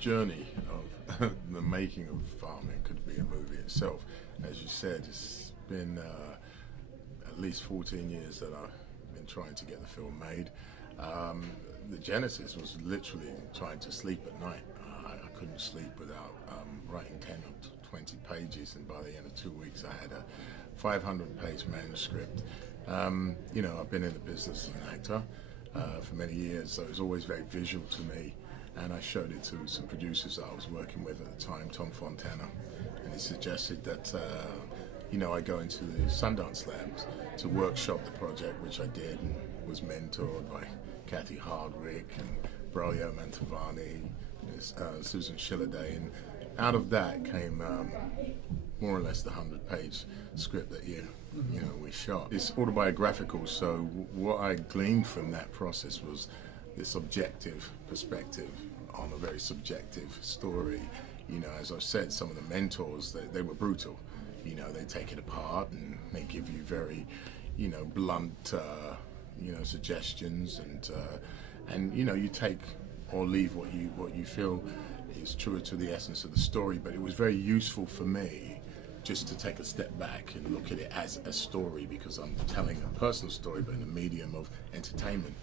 journey of the making of farming could be a movie itself. As you said, it's been at least 14 years that I've been trying to get the film made. The genesis was literally trying to sleep at night. I couldn't sleep without writing 10 or 20 pages, and by the end of 2 weeks I had a 500-page manuscript. You know, I've been in the business as an actor for many years, so it was always very visual to me, and I showed it to some producers I was working with at the time, Tom Fontana, and he suggested that you know, I go into the Sundance Labs to workshop the project, which I did, and was mentored by Kathy Hardwick and Braulio Mantovani, Susan Schillerday, and out of that came more or less the 100-page script that you know we shot. It's autobiographical, so what I gleaned from that process was this objective perspective on a very subjective story. You know, as I've said, some of the mentors, they were brutal. You know, they take it apart and they give you very, you know, blunt, you know, suggestions, and you know, you take or leave what you feel is truer to the essence of the story. But it was very useful for me just to take a step back and look at it as a story, because I'm telling a personal story, but in a medium of entertainment.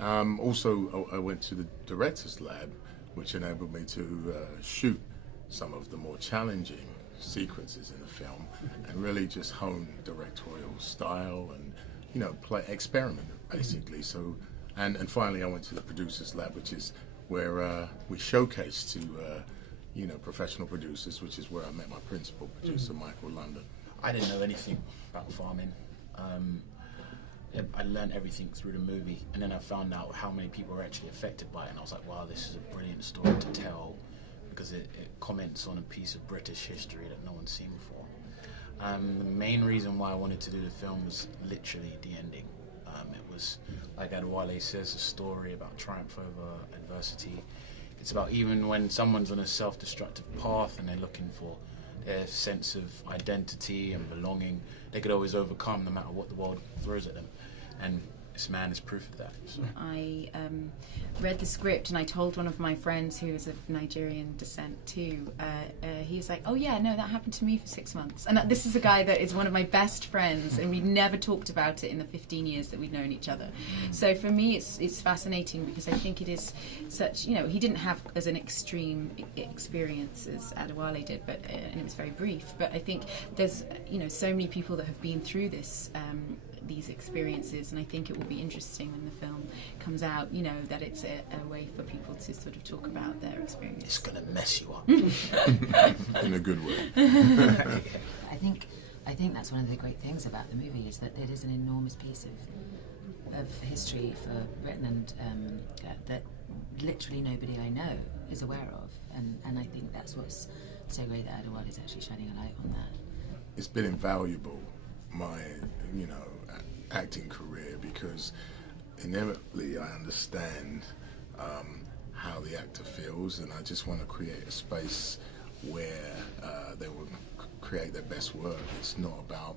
Also, I went to the director's lab, which enabled me to shoot some of the more challenging sequences in the film and really just hone directorial style and, you know, experiment basically. So, and finally I went to the producer's lab, which is where we showcased to you know, professional producers, which is where I met my principal producer, Michael London. I didn't know anything about farming. I learned everything through the movie, and then I found out how many people were actually affected by it, and I was like, wow, this is a brilliant story to tell, because it comments on a piece of British history that no one's seen before. The main reason why I wanted to do the film was literally the ending. It was, like Adewale says, a story about triumph over adversity. It's about even when someone's on a self-destructive path and they're looking for their sense of identity and belonging, they could always overcome no matter what the world throws at them. And this man is proof of that. So. I read the script and I told one of my friends who is of Nigerian descent too. He was like, oh yeah, no, that happened to me for 6 months. And this is a guy that is one of my best friends, and we never talked about it in the 15 years that we've known each other. So for me it's fascinating, because I think it is such, you know, he didn't have as an extreme experience as Adewale did, but and it was very brief. But I think there's, you know, so many people that have been through this, these experiences, and I think it will be interesting when the film comes out, you know, that it's a way for people to sort of talk about their experience. It's going to mess you up. In a good way. I think that's one of the great things about the movie, is that it is an enormous piece of history for Britain, and that literally nobody I know is aware of, and I think that's what's so great, that Adewale is actually shining a light on that. It's been invaluable, my, you know, acting career, because inevitably I understand how the actor feels, and I just want to create a space where they will create their best work. It's not about,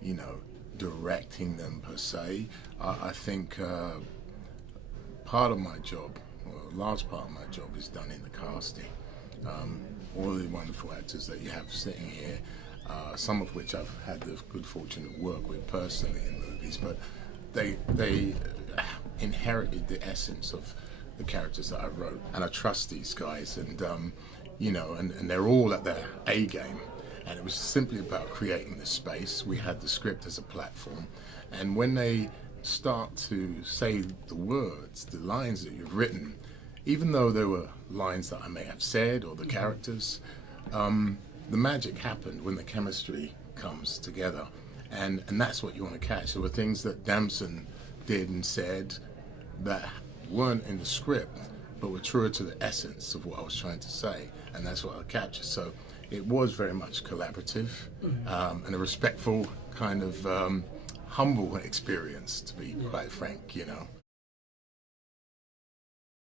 you know, directing them per se. I think part of my job, or a large part of my job, is done in the casting. All the wonderful actors that you have sitting here, some of which I've had the good fortune to work with personally in movies, but they inherited the essence of the characters that I wrote, and I trust these guys, and you know, and they're all at their A game, and it was simply about creating the space. We had the script as a platform, and when they start to say the words, the lines that you've written, even though there were lines that I may have said, or the characters, the magic happened when the chemistry comes together, and that's what you want to catch. There were things that Damson did and said that weren't in the script, but were truer to the essence of what I was trying to say, and that's what I captured. So it was very much collaborative, and a respectful kind of humble experience, to be quite frank, you know.